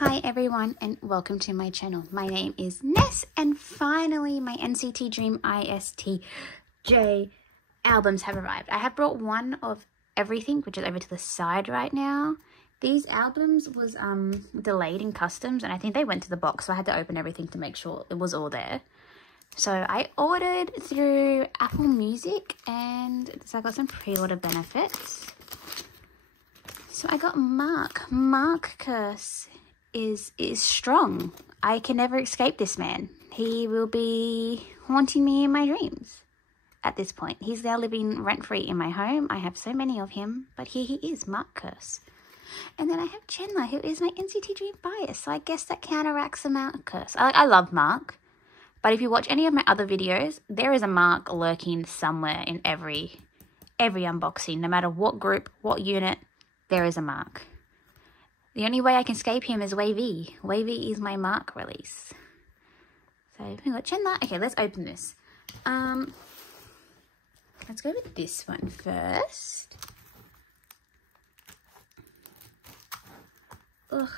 Hi everyone and welcome to my channel. My name is Ness and finally my NCT Dream ISTJ albums have arrived. I have brought one of everything, which is over to the side right now. These albums was delayed in customs and I think they went to the box, so I had to open everything to make sure it was all there. So I ordered through Apple Music and so I got some pre-order benefits. So I got Mark. Mark Curse is strong. I can never escape this man. He will be haunting me in my dreams at this point. He's now living rent-free in my home. I have so many of him, but here he is, Mark Curse. And then I have Chandler, who is my NCT Dream bias, so I guess that counteracts the Mark Curse. I love Mark, but if you watch any of my other videos, there is a Mark lurking somewhere in every unboxing. No matter what group, what unit, there is a Mark. The only way I can escape him is Wavy. Wavy is my Mark release. So we got Chandler. Okay, let's open this. Let's go with this one first. Ugh,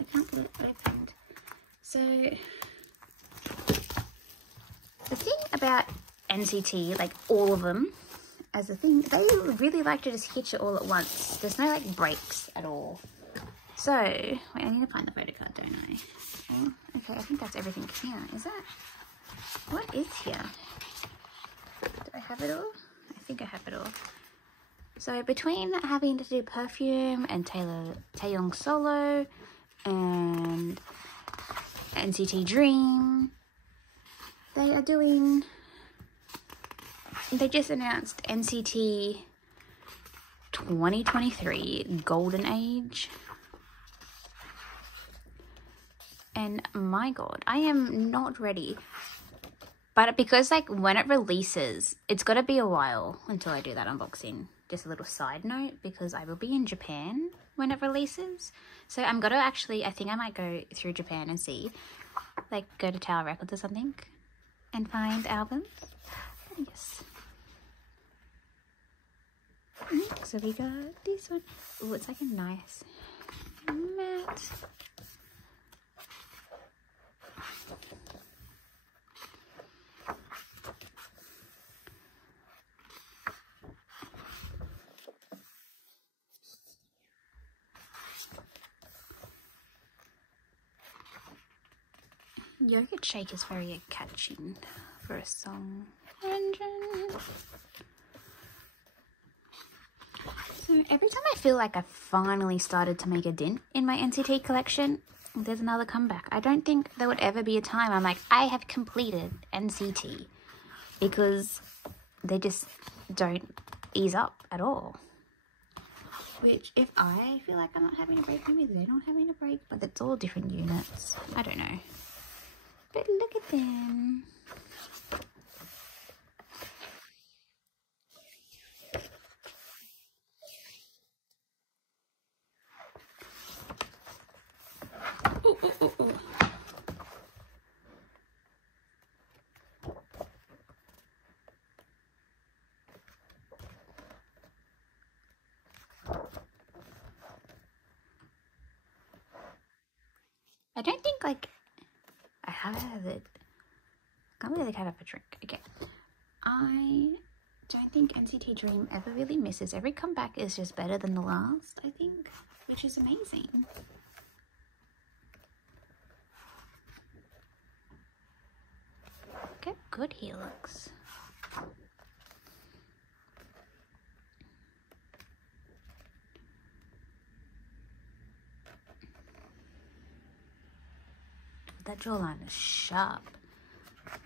I can't get it opened. So the thing about NCT, like all of them, as a thing, they really like to just hit you all at once. There's no like breaks at all. So, wait, I need to find the photo card, don't I? Oh, okay, I think that's everything here. Is that? What is here? Do I have it all? I think I have it all. So, between having to do Perfume and Taeyong Solo and NCT Dream, they are doing... They just announced NCT 2023 Golden Age. And my god, I am not ready. But because like when it releases, it's got to be a while until I do that unboxing. Just a little side note, because I will be in Japan when it releases. So I'm going to actually, I think I might go through Japan and see. Like go to Tower Records or something and find albums. Yes. So we got this one. Oh, it's like a nice matte. Yogurt Shake is very catching for a song. So every time I feel like I finally started to make a dent in my NCT collection, there's another comeback. I don't think there would ever be a time I'm like, I have completed NCT, because they just don't ease up at all. Which, if I feel like I'm not having a break, maybe they're not having a break, but it's all different units. I don't know. But look at them. Ooh, ooh, ooh, ooh. I don't think like I have it. Can't really have a drink. Okay. I don't think NCT Dream ever really misses. Every comeback is just better than the last, I think, which is amazing. Look how good he looks. That jawline is sharp.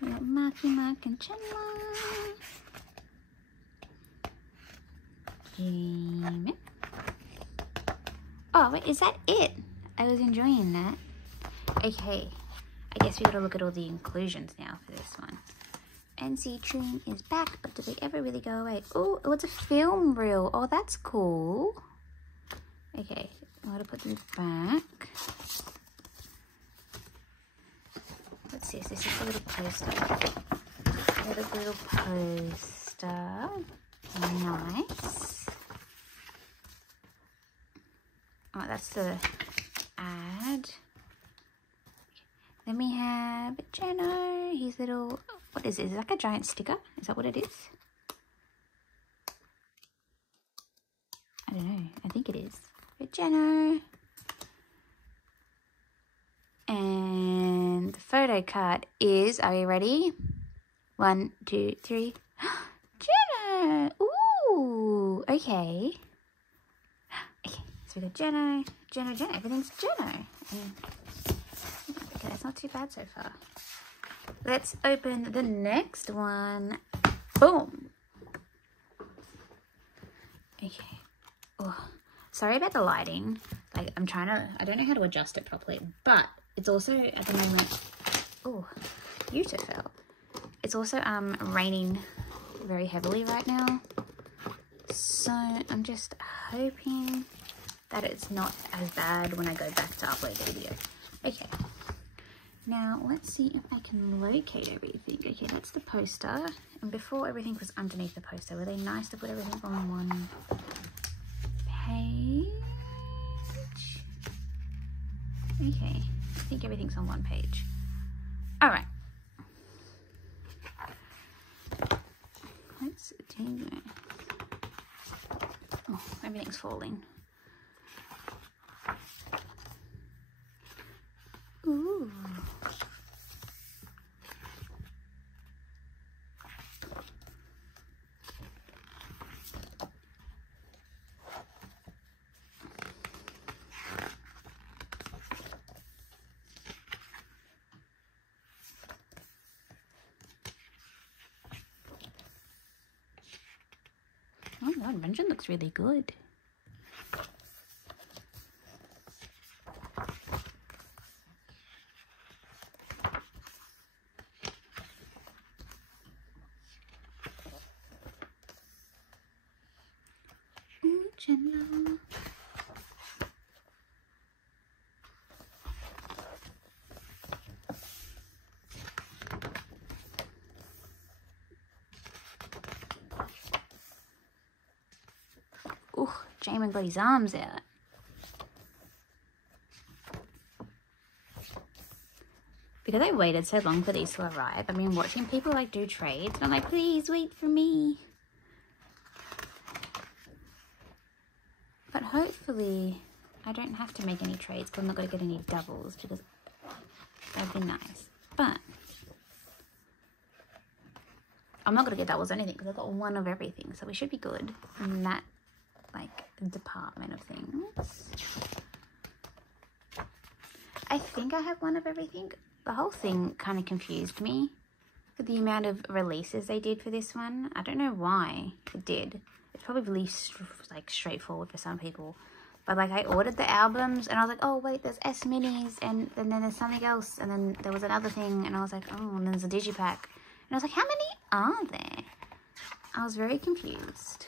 We got Marky Mark and Chandler. Jamie. Oh, wait, is that it? I was enjoying that. Okay, I guess we gotta look at all the inclusions now for this one. NCT Dream is back, but do they ever really go away? Oh, it's a film reel. Oh, that's cool. Okay, I'm gonna put them back. What's this? This is a little poster. A little poster. Nice. Oh, that's the ad. Then we have Jeno, his little, what is this? Is it like a giant sticker? Is that what it is? I don't know. I think it is. Jeno. And the photo card is, are you ready? 1, 2, 3. Jeno! Ooh, okay. Okay, so we got Jeno, everything's Jeno. Okay, that's not too bad so far. Let's open the next one. Boom. Okay. Oh, sorry about the lighting. Like, I don't know how to adjust it properly, but it's also at the moment, oh, beautiful. It's also raining very heavily right now. So I'm just hoping that it's not as bad when I go back to upload the video. Okay. Now, let's see if I can locate everything. Okay, that's the poster. And before, everything was underneath the poster. Were they nice to put everything on one page? Okay, I think everything's on one page. All right. Let's do it. Oh, everything's falling. Ooh. Oh my god, Benjamin looks really good. Ooh, ooh, Jamin got his arms out. Because I waited so long for these to arrive, I've been watching people like do trades, and I'm like, please wait for me. But hopefully I don't have to make any trades because I'm not going to get any doubles, because that'd be nice. But I'm not going to get doubles or anything because I've got one of everything, so we should be good in that like department of things. I think I have one of everything. The whole thing kind of confused me with the amount of releases they did for this one. I don't know why it did. It's probably like straightforward for some people, but like I ordered the albums and I was like, oh wait, there's Sminis, and then there's something else, and then there was another thing, and I was like, oh, and then there's a digipack, and I was like, how many are there? I was very confused.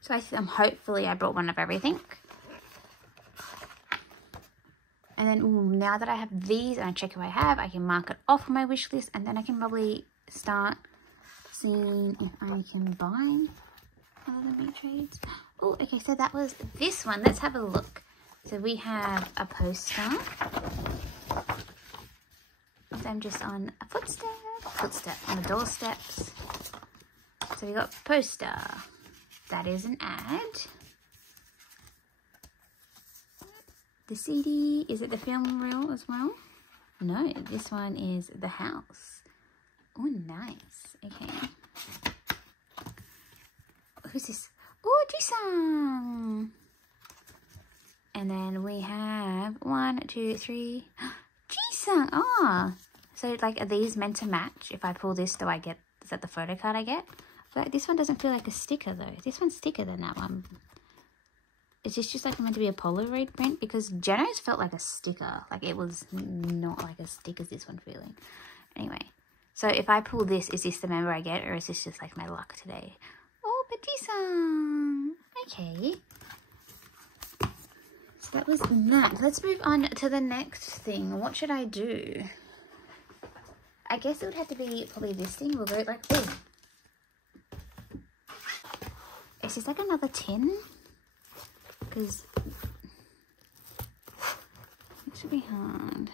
So hopefully I brought one of everything. And then now that I have these and I check who I have, I can mark it off on my wish list, and then I can probably start seeing if I can buy other meat trades. Oh, okay, so that was this one. Let's have a look. So we have a poster of them just on a footstep on the doorsteps. So we got poster. That is an ad. The CD, is it the film reel as well? No, this one is the house. Oh, nice. Okay. Who's this? Oh, Jisung. And then we have 1, 2, 3. Jisung. Oh, so like, are these meant to match? If I pull this, do I get? Is that the photo card I get? But this one doesn't feel like a sticker though. This one's thicker than that one. Is this just like meant to be a Polaroid print? Because Geno's felt like a sticker. Like it was not like a sticker, this one feeling. Anyway, so if I pull this, is this the member I get, or is this just like my luck today? Oh, Petit-san. Okay. So that was that. Let's move on to the next thing. What should I do? I guess it would have to be probably this thing. We'll go like, oh. Is this like another tin? Because should be hard.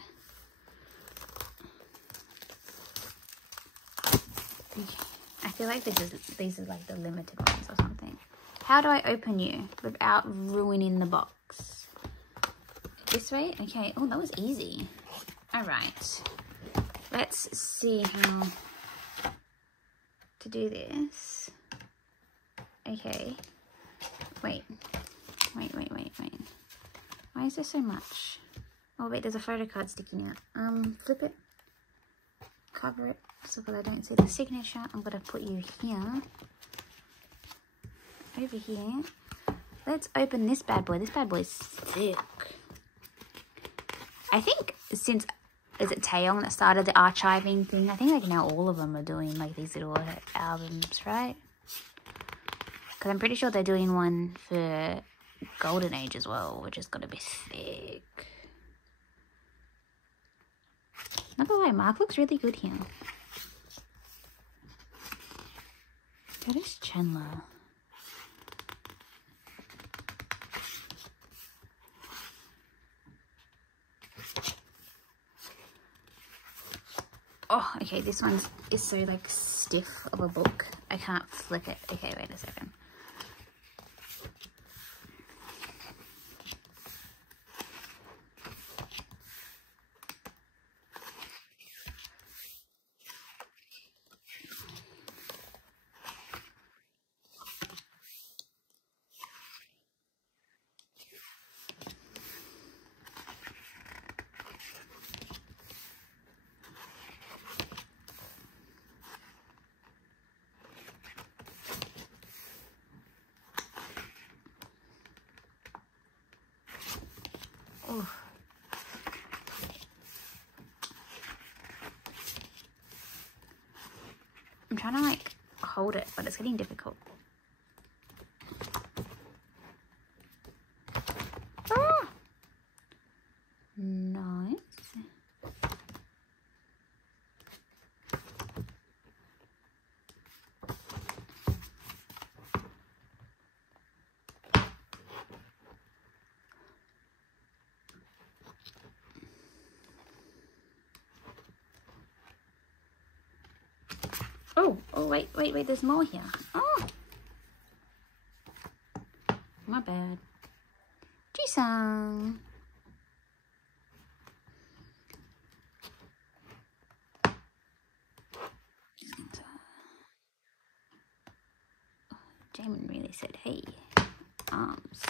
I feel like these are like the limited ones or something. How do I open you without ruining the box? This way? Okay. Oh, that was easy. All right. Let's see how to do this. Okay. Wait. Why is there so much? Oh wait, there's a photo card sticking out. Flip it. Cover it so that I don't see the signature. I'm gonna put you here. Over here. Let's open this bad boy. This bad boy is thick. I think since, is it Taeyong that started the archiving thing? I think like now all of them are doing like these little albums, right? Because I'm pretty sure they're doing one for Golden Age as well, which is gonna be thick. Not gonna lie, Mark looks really good here. That is Chandler. Oh, okay, this one is so like stiff of a book. I can't flip it. Okay, wait a second. Oh. I'm trying to like hold it, but it's getting difficult. Ah! Nice. Oh, wait, there's more here. Oh, my bad. Jisung. Jamin really said, hey, arms.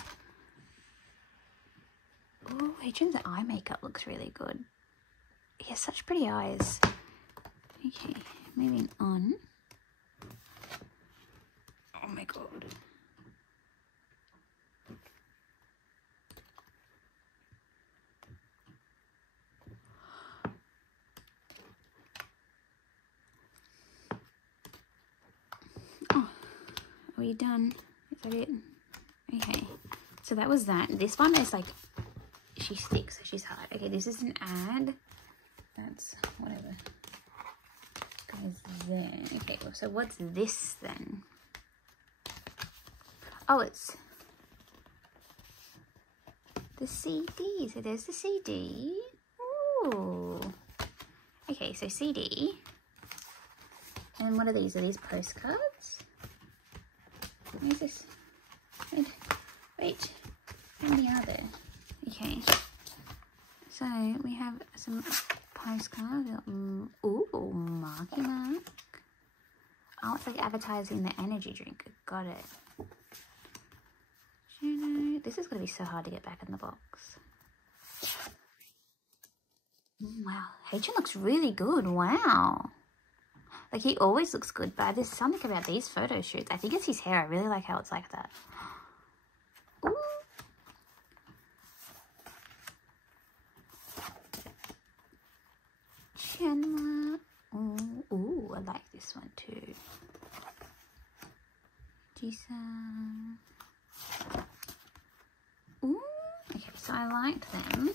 Oh, Adrian's eye makeup looks really good. He has such pretty eyes. Okay, moving on. Oh my god. Oh, are we done? Is that it? Okay, so that was that. This one is like, she's thick, so she's hard. Okay, this is an ad. That's whatever. Goes there. Okay, so what's this then? Oh, it's the CD. So there's the CD. Ooh. Okay, so CD. And what are these? Are these postcards? What is this? Wait. How many are there? Okay. So we have some postcards. Ooh, Marky Mark. Oh, it's like advertising the energy drink. Got it. This is going to be so hard to get back in the box. Wow, H looks really good. Wow. Like, he always looks good, but there's something about these photo shoots. I think it's his hair. I really like how it's like that. Ooh. Chandler. Ooh, I like this one too. Jisung. Ooh, okay, so I like them.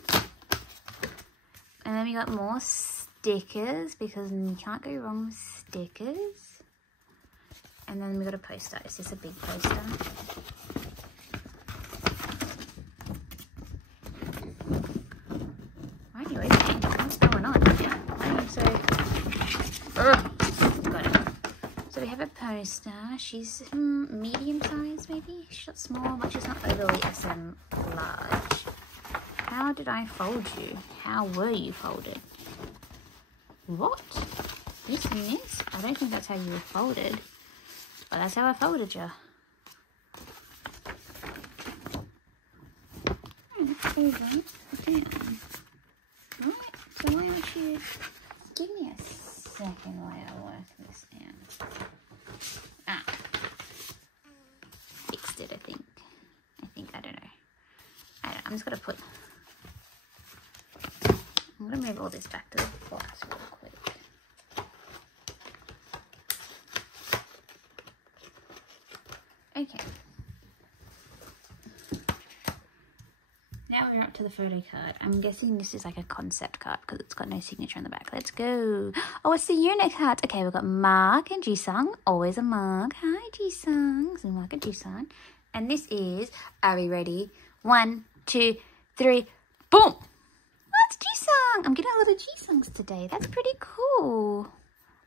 And then we got more stickers because you can't go wrong with stickers. And then we got a poster. Is this a big poster? poster. She's medium size maybe. She's not small, but she's not overly SM large. How did I fold you? How were you folded? What? This and this? I don't think that's how you were folded. But that's how I folded you. Over, down. Right, so why don't you give me a second while I work this out. Ah. Fixed it, I think. I don't know. I'm just gonna put... I'm gonna move all this back to the box real quick. Okay. Now we're up to the photo card. I'm guessing this is like a concept card because it's got no signature on the back. Let's go. Oh, it's the unit card. Okay, we've got Mark and Jisung. Always a Mark. Hi, Jisung. So Mark and Jisung. And this is, are we ready? 1, 2, 3, boom! That's Jisung. I'm getting a lot of Jisungs today. That's pretty cool.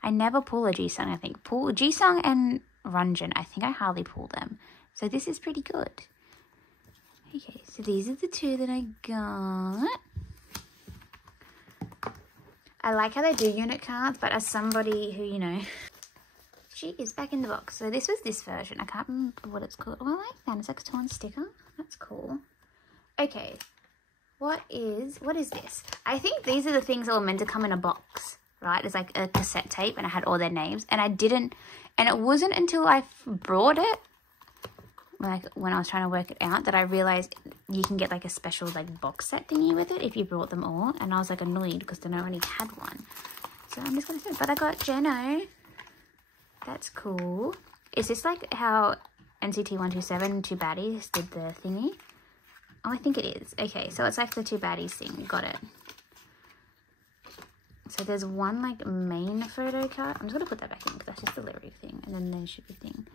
I never pull a Jisung, I think. Pull Jisung and Ranjan. I think I hardly pull them. So this is pretty good. Okay, so these are the two that I got. I like how they do unit cards, but as somebody who, you know, she is back in the box. So this was this version. I can't remember what it's called. Oh, I like that. It's like a torn sticker. That's cool. Okay, what is this? I think these are the things that were meant to come in a box, right? It's like a cassette tape and I had all their names and I didn't, and it wasn't until I brought it, like when I was trying to work it out, that I realized you can get like a special like box set thingy with it if you brought them all. And I was like annoyed because then I already had one. So I'm just gonna say, but I got Jeno. That's cool. Is this like how NCT 127 Two Baddies did the thingy? Oh, I think it is. Okay, so it's like the Two Baddies thing. Got it. So there's one like main photo card. I'm just gonna put that back in because that's just the lyric thing, and then there should be thing.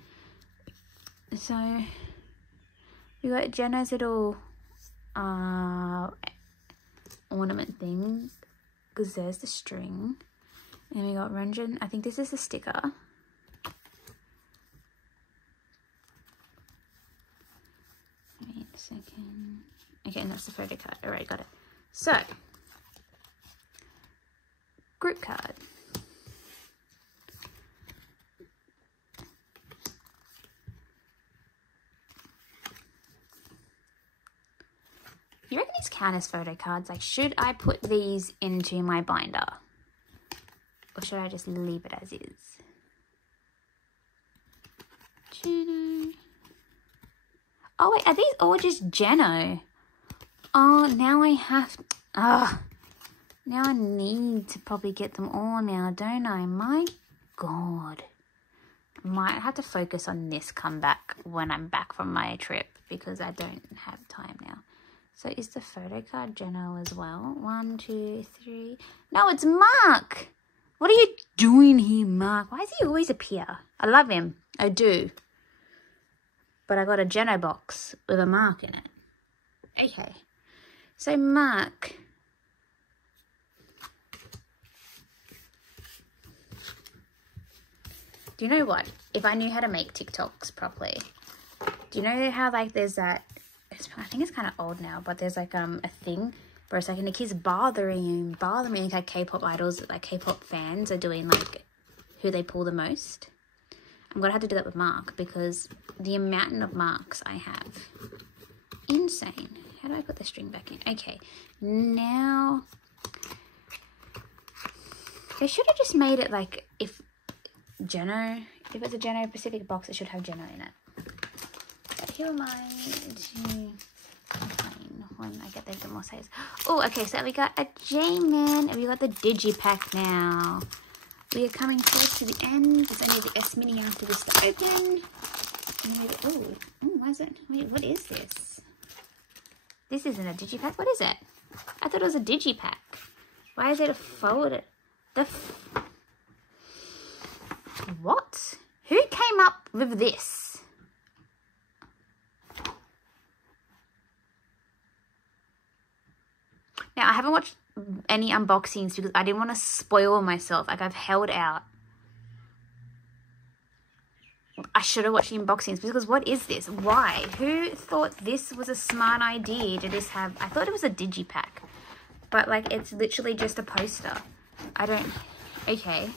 So we got Jenna's little ornament thing because there's the string, and we got Ranjan. I think this is the sticker. Wait a second. Okay, and that's the photo card. All right, got it. So group card. You reckon these count as photo cards? Like, should I put these into my binder? Or should I just leave it as is? Jeno. Oh, wait, are these all just Jeno? Oh, now I have... now I need to probably get them all now, don't I? My God. I might have to focus on this comeback when I'm back from my trip because I don't have time now. So is the photo card Jeno as well? 1, 2, 3. No, it's Mark. What are you doing here, Mark? Why does he always appear? I love him. I do. But I got a Jeno box with a Mark in it. Okay. So Mark. Do you know what? If I knew how to make TikToks properly. Do you know how like there's that... I think it's kind of old now, but there's like a thing where it's like, and the kids bothering like K-pop idols, like K-pop fans are doing like who they pull the most. I'm gonna have to do that with Mark because the amount of marks I have, insane. How do I put the string back in? Okay, now they should have just made it like if it's a Jeno Pacific box, it should have Jeno in it. Who am I to complain when I get those more saves? Oh, okay, so we got a J-Man and we got the Digipack now. We are coming close to the end. There's only the Smini after this to open. Oh, why is it? Wait, what is this? This isn't a Digipack. What is it? I thought it was a Digipack. Why is it a folded? What? Who came up with this? Now, I haven't watched any unboxings because I didn't want to spoil myself. Like, I've held out. I should have watched the unboxings, because what is this? Why? Who thought this was a smart idea to just have... I thought it was a digipack, but like it's literally just a poster. I don't... Okay.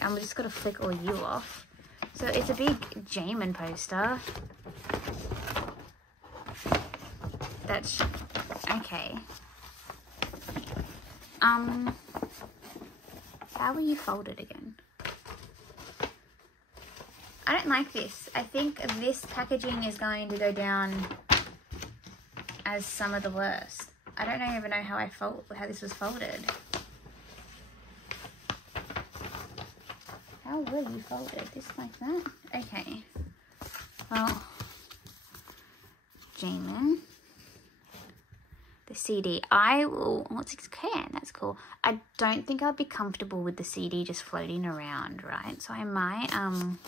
I'm just going to flick all you off. So it's a big Jamin poster. That's... Okay. How will you fold it again? I don't like this. I think this packaging is going to go down as some of the worst. I don't even know how how this was folded. How will you fold it? Just like that? Okay. Well, Jamin. The CD. I will... What's this can? That's cool. I don't think I'll be comfortable with the CD just floating around, right? So I might... I'm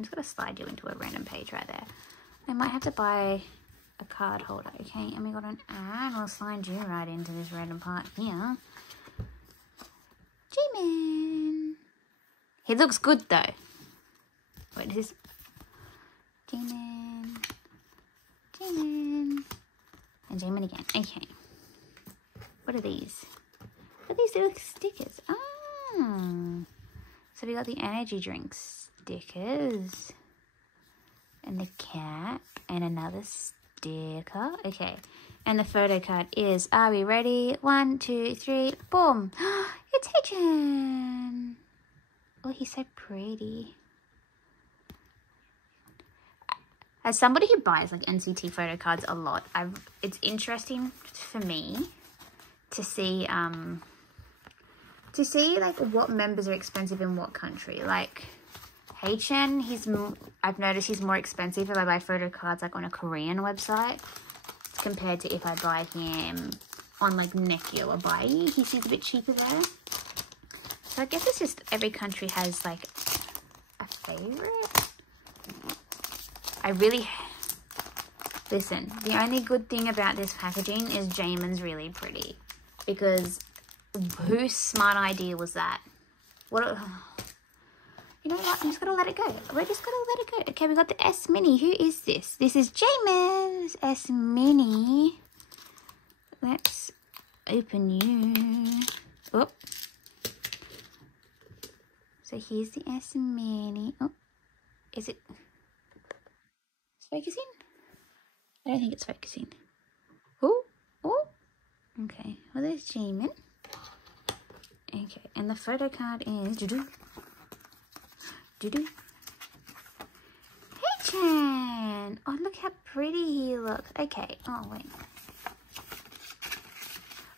just going to slide you into a random page right there. I might have to buy a card holder, okay? And we got an ad. We'll slide you right into this random part here. Jamin. He looks good though. Wait, is this... Jamin. Jamin. And Jamin again. Okay. What are these? What are these little stickers? Oh. So we got the energy drinks stickers. And the cap. And another sticker. Okay. And the photo card is, are we ready? 1, 2, 3, boom. It's Hichin. Oh, he's so pretty. As somebody who buys like NCT photo cards a lot, it's interesting for me to see like what members are expensive in what country. Like Hichin, I've noticed he's more expensive if I buy photo cards like on a Korean website compared to if I buy him on like Nekio or Bai. He seems a bit cheaper there. So I guess it's just every country has like a favorite. Listen, the only good thing about this packaging is Jamin's really pretty. Because whose smart idea was that? You know what? I'm just going to let it go. We're just going to let it go. Okay, we got the Smini. Who is this? This is Jamin's Smini. Let's open you. Oh. So here's the Smini. Oh. Is it... focusing? I don't think it's focusing. Oh, oh. Okay, well there's Jamin. Okay, and the photo card is Hichin! Oh, look how pretty he looks. Okay, oh wait.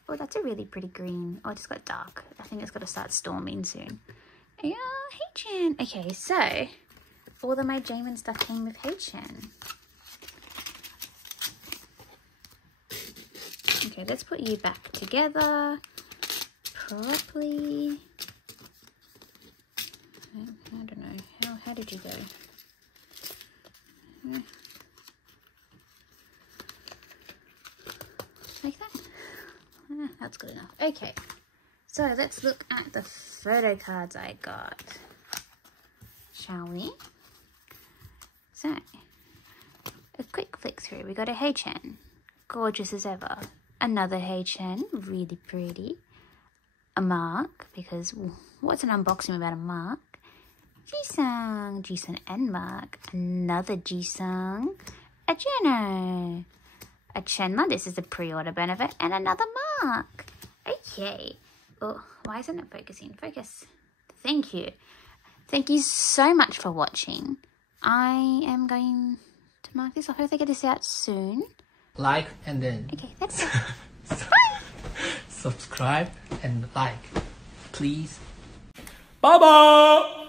Oh, that's a really pretty green. Oh, it just got dark. I think it's got to start storming soon. Yeah, Hichin. Okay, so all of my Jamin stuff came with Hichin. Okay, let's put you back together properly. I don't know. How did you go? Like that? That's good enough. Okay, so let's look at the photo cards I got. Shall we? So, a quick flick through. We got a Hichin, gorgeous as ever. Another Hichin, really pretty. A Mark, because what's an unboxing without a Mark? Jisung, Jisung and Mark. Another Jisung. A Juno. A Chenla, this is a pre-order benefit. And another Mark. Okay. Oh, why isn't it focusing? Focus. Thank you. Thank you so much for watching. I am going to mark this. I hope I get this out soon. Like and then okay, that's it. Subscribe and like, please. Bye bye.